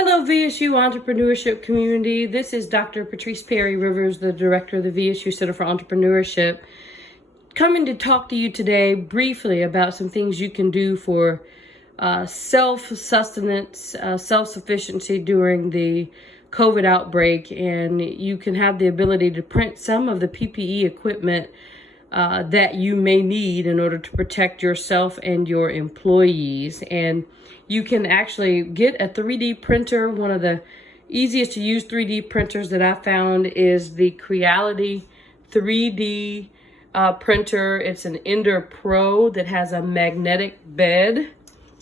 Hello, VSU entrepreneurship community. This is Dr. Patrice Perry Rivers, the director of the VSU Center for Entrepreneurship, coming to talk to you today briefly about some things you can do for self-sustenance, self-sufficiency during the COVID outbreak. And you can have the ability to print some of the PPE equipment that you may need in order to protect yourself and your employees. And you can actually get a 3D printer. One of the easiest to use 3D printers that I found is the Creality 3D printer. It's an Ender Pro that has a magnetic bed.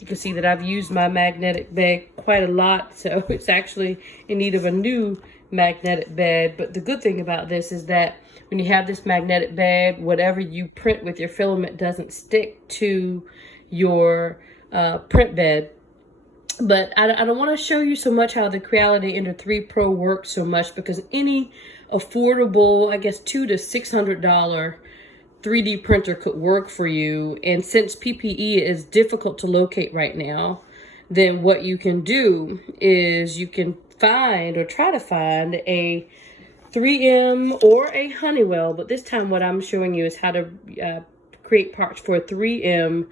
You can see that I've used my magnetic bed quite a lot, so it's actually in need of a new magnetic bed. But the good thing about this is that when you have this magnetic bed, whatever you print with your filament doesn't stick to your print bed. But I don't want to show you so much how the Creality Ender 3 Pro works so much, because any affordable, I guess $200 to $600 3D printer could work for you. And since PPE is difficult to locate right now, then what you can do is you can find or try to find a 3M or a Honeywell, but this time what I'm showing you is how to create parts for a 3M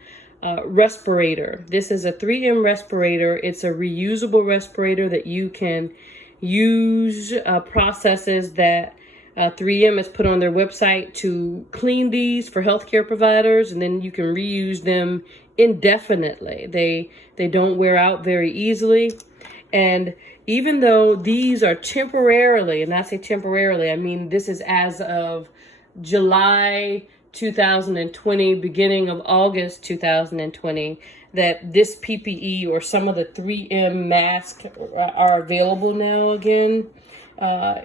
respirator. This is a 3M respirator. It's a reusable respirator that you can use processes that 3M has put on their website to clean these for healthcare providers, and then you can reuse them indefinitely. They don't wear out very easily. And even though these are temporarily, and I say temporarily, I mean this is as of July 2020, beginning of August 2020, that this PPE or some of the 3M masks are available now again.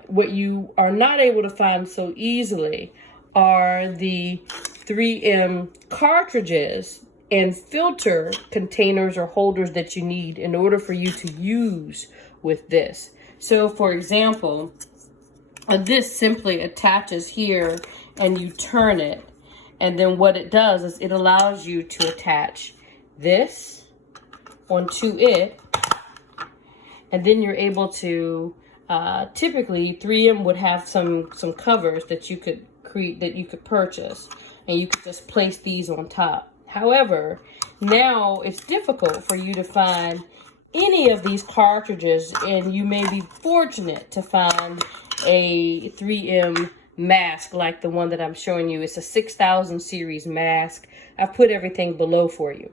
What you are not able to find so easily are the 3M cartridges and filter containers or holders that you need in order for you to use with this. So for example, this simply attaches here and you turn it. And then what it does is it allows you to attach this onto it. And then you're able to, typically 3M would have some covers that you could create, that you could purchase. And you could just place these on top. However, now it's difficult for you to find any of these cartridges, and you may be fortunate to find a 3M mask like the one that I'm showing you. It's a 6000 series mask. I've put everything below for you.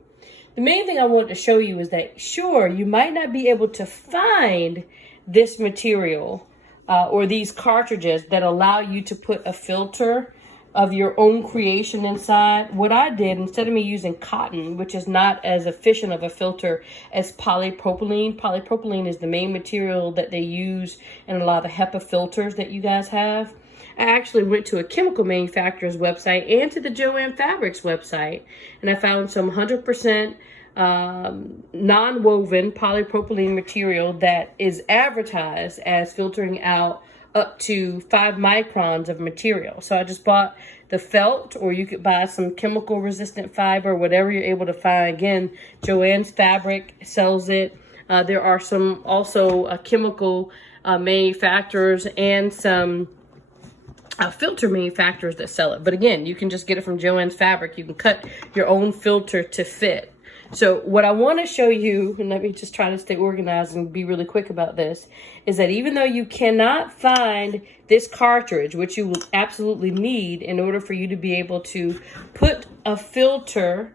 The main thing I want to show you is that, sure, you might not be able to find this material or these cartridges that allow you to put a filter of your own creation inside. What I did, instead of me using cotton, which is not as efficient of a filter as polypropylene. Polypropylene is the main material that they use in a lot of the HEPA filters that you guys have. I actually went to a chemical manufacturer's website and to the Joann Fabrics website, and I found some 100% non-woven polypropylene material that is advertised as filtering out up to 5 microns of material. So I just bought the felt, or you could buy some chemical resistant fiber, whatever you're able to find. Again, Joann's Fabric sells it. There are some also chemical manufacturers and some filter manufacturers that sell it. But again, you can just get it from Joann's Fabric. You can cut your own filter to fit. So what I want to show you, and let me just try to stay organized and be really quick about this, is that even though you cannot find this cartridge, which you will absolutely need in order for you to be able to put a filter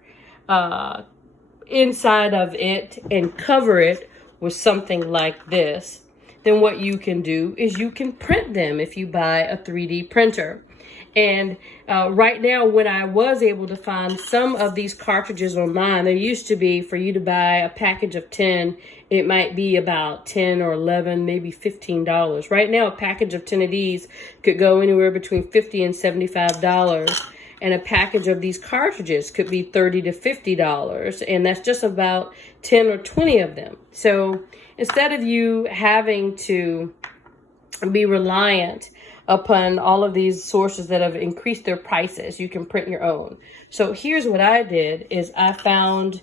inside of it and cover it with something like this, then what you can do is you can print them if you buy a 3D printer. And right now, when I was able to find some of these cartridges online, there used to be, for you to buy a package of 10, it might be about 10 or 11, maybe $15. Right now, a package of 10 of these could go anywhere between $50 and $75. And a package of these cartridges could be $30 to $50. And that's just about 10 or 20 of them. So instead of you having to be reliant upon all of these sources that have increased their prices, you can print your own. So here's what I did, is I found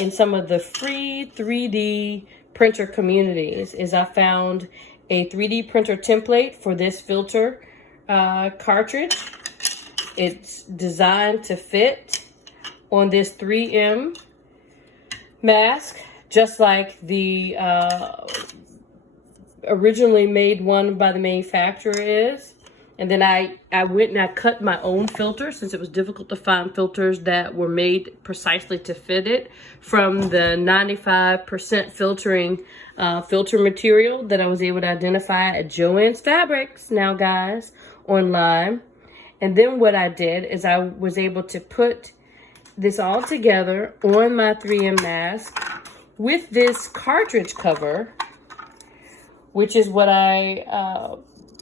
in some of the free 3D printer communities is I found a 3D printer template for this filter cartridge. It's designed to fit on this 3M mask, just like the originally made one by the manufacturer is. And then I went and I cut my own filter, since it was difficult to find filters that were made precisely to fit it, from the 95% filtering filter material that I was able to identify at Joann's Fabrics, now guys, online. And then what I did is I was able to put this all together on my 3M mask with this cartridge cover, which is what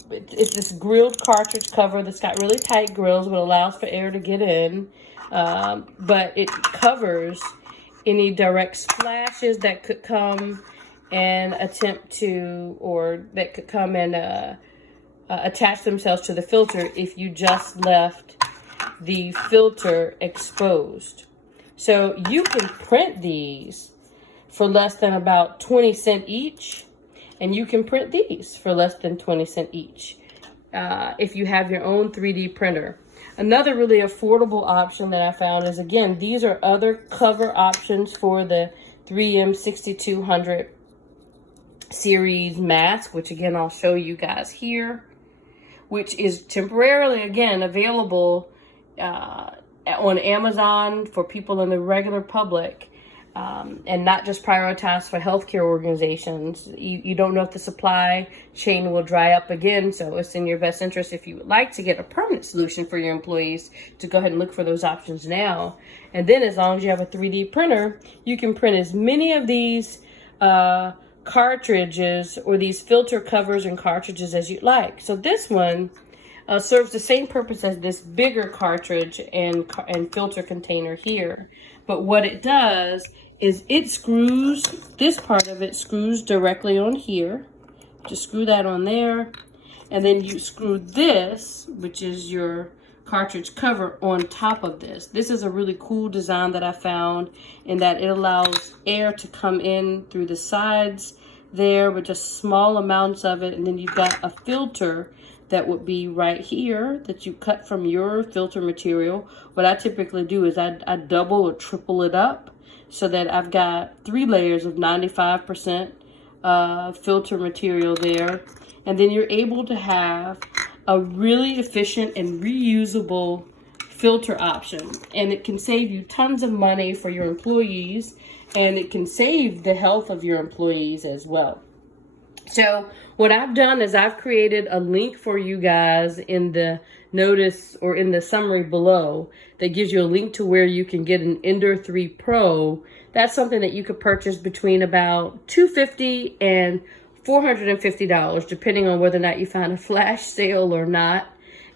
it's this grilled cartridge cover that's got really tight grills, but allows for air to get in. But it covers any direct splashes that could come and attempt to, or that could come and attach themselves to the filter if you just left the filter exposed. So you can print these for less than about 20 cents each. And you can print these for less than 20 cents each if you have your own 3D printer. Another really affordable option that I found is, again, these are other cover options for the 3M 6200 series mask, which again, I'll show you guys here, which is temporarily, again, available on Amazon for people in the regular public. And not just prioritized for healthcare organizations. You don't know if the supply chain will dry up again, so it's in your best interest, if you would like to get a permanent solution for your employees, to go ahead and look for those options now. And then as long as you have a 3D printer, you can print as many of these cartridges or these filter covers and cartridges as you'd like. So this one serves the same purpose as this bigger cartridge and filter container here. But what it does is it screws, this part of it screws directly on here. Just screw that on there. And then you screw this, which is your cartridge cover, on top of this. This is a really cool design that I found, in that it allows air to come in through the sides there with just small amounts of it. And then you've got a filter that would be right here that you cut from your filter material. What I typically do is I double or triple it up, so that I've got 3 layers of 95% filter material there. And then you're able to have a really efficient and reusable filter option. And it can save you tons of money for your employees, and it can save the health of your employees as well. So what I've done is I've created a link for you guys in the notice or in the summary below that gives you a link to where you can get an Ender 3 Pro. That's something that you could purchase between about $250 and $450, depending on whether or not you find a flash sale or not.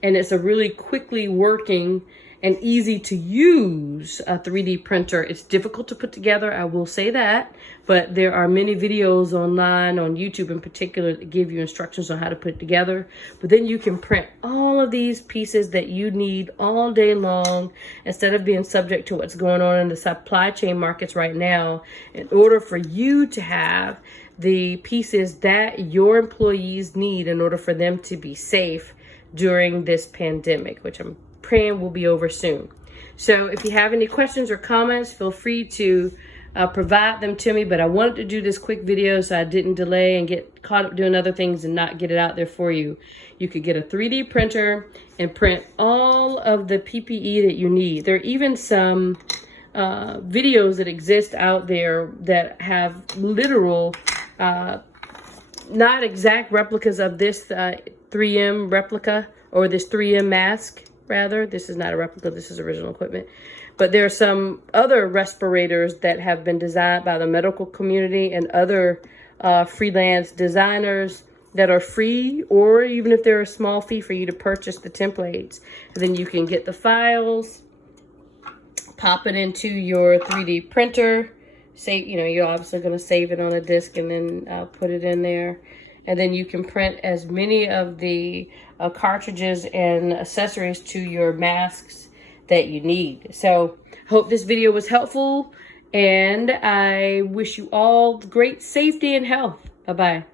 And it's a really quickly working and easy to use 3D printer. It's difficult to put together, I will say that, but there are many videos online, on YouTube in particular, that give you instructions on how to put it together. But then you can print all of these pieces that you need all day long, instead of being subject to what's going on in the supply chain markets right now, in order for you to have the pieces that your employees need in order for them to be safe during this pandemic, which I'm praying will be over soon. So if you have any questions or comments, feel free to provide them to me. But I wanted to do this quick video so I didn't delay and get caught up doing other things and not get it out there for you. You could get a 3D printer and print all of the PPE that you need. There are even some videos that exist out there that have literal, not exact replicas of this 3M replica, or this 3M mask. Rather, this is not a replica, this is original equipment. But there are some other respirators that have been designed by the medical community and other freelance designers that are free, or even if they're a small fee for you to purchase the templates. And then you can get the files, pop it into your 3D printer. Say, you're obviously going to save it on a disk and then put it in there. And then you can print as many of the cartridges and accessories to your masks that you need. So hope this video was helpful, And I wish you all great safety and health. Bye-bye.